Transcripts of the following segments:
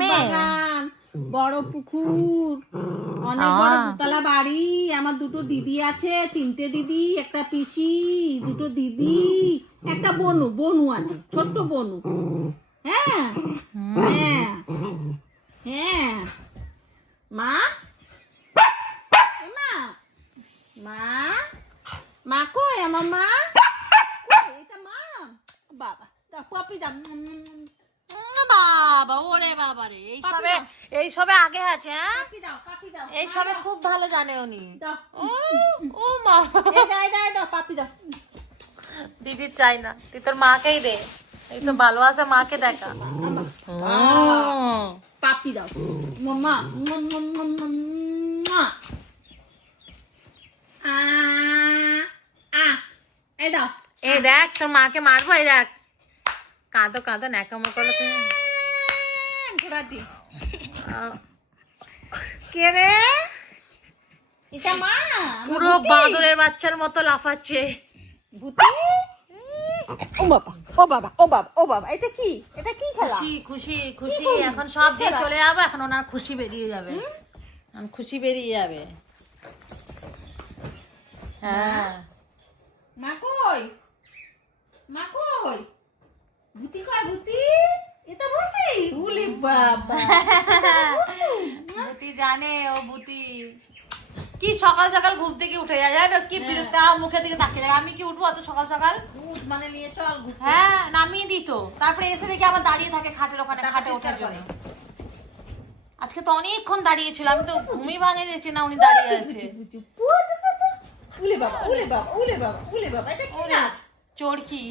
বাগান, বড় পুকুর, অনেক বড় দুতলা বাড়ি, আমার দুটো দিদি আছে, তিনটে দিদি, একটা পিসি, দুটো দিদি, একটা বনু বনু আছে, ছোট্ট বনু। হ্যাঁ হ্যাঁ হ্যাঁ। মা এ মা, মা মা কই আমার মা? কই? এটা মা? বাবা দাও পপি দাও। বাবা ওরে বাবা রে, এইসবে আগে আছে। হ্যাঁ পপি দাও পপি দাও। এইসবে খুব ভালো জানে উনি। দাও ও মা, দাও পপি দাও। দিদি চাই না, তুই তোর মাকেই দে, এইসব ভালোবাসা মাকে দেখা। পাপি দাও মাম্মা মাম্মা। এই দাও। এই দেখ তোর মাকে মারবো, এই দেখ কাঁদো কাঁদো ন্যাকামো করো তুমি। ঘোড়াটি কে রে? এটা মা পুরো বাঁদরের বাচ্চার মতো লাফাচ্ছে। ভূতি। ও বাবা ও বাবা ও বাবা ও বাবা, এটা কি খেলা? খুশি খুশি খুশি, এখন সব দিয়ে চলে যাবে, এখন ওনার খুশি বেরিয়ে যাবে, এখন খুশি বেরিয়ে যাবে। হ্যাঁ মা কই? মা কই? ভূতি কই? ভূতি, এটা ভূতি? উলি বাবা। ভূতি জানে, ও ভূতি কি সকাল সকাল ঘুম থেকে উঠে যায়, জানো কি বিরক্ত, মুখের দিকে তাকিয়ে যায়। আমি কি উঠবো অত সকাল সকাল? মানে নিয়ে চল ঘুরতে। হ্যাঁ নামিয়ে দিত, তারপরে এসে দেখি আবার দাঁড়িয়ে থাকে খাটের ওখানে, খাটে ওঠার জন্য। আজকে তো অনেকক্ষণ দাঁড়িয়েছিল, আমি তো ঘুমই ভাঙে দিয়েছি না উনি দাঁড়িয়ে আছে। উলে বাবা উলে বাবা উলে বাবা উলে বাবা, এটা কি নাচ? চোরকি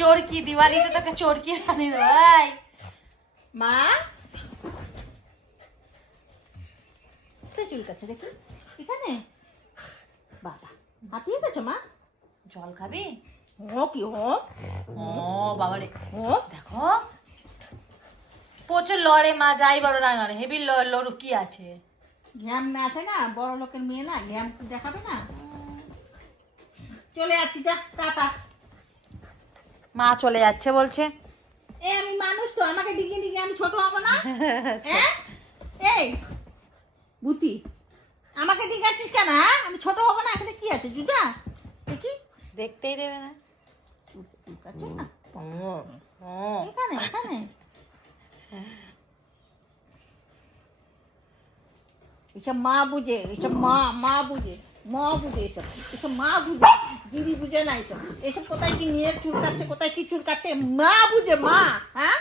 চোরকি, দিওয়ালিতে তোকে চোরকি বানিয়ে দেবো। এই মা চুল কাছে দেখি এখানে। বাবা হাঁপিয়ে গেছো মা? জল খাবি? ও কি ও ও বাবা রে, ও দেখো প্রচুর লড়ে মা, যাই বড় না গানে হেভি লড়ু কি আছে। ঘ্যাম না আছে না, বড় লোকের মেয়ে না, ঘ্যাম দেখাবে না। চলে যাচ্ছি, যা টাটা। মা চলে যাচ্ছে বলছে। এ আমি মানুষ তো, আমাকে ডিগে ডিগে আমি ছোট হব না? হ্যাঁ এই ভূতি, আমাকে ডিগাচ্ছিস কেন? হ্যাঁ আমি ছোট হব না? এখানে কি আছে জুজা দেখি? দেখতেই দেবে না। ঠিক আছে না, এখানে এখানে। এসব মা বুঝে, এসব মা বুঝে, এসব মা বুঝে, দিদি বুঝে না। এসব কোথায় কি মেয়ের চুল কাচ্ছে, কোথায় কি চুল কাচ্ছে, মা বুঝে, মা। হ্যাঁ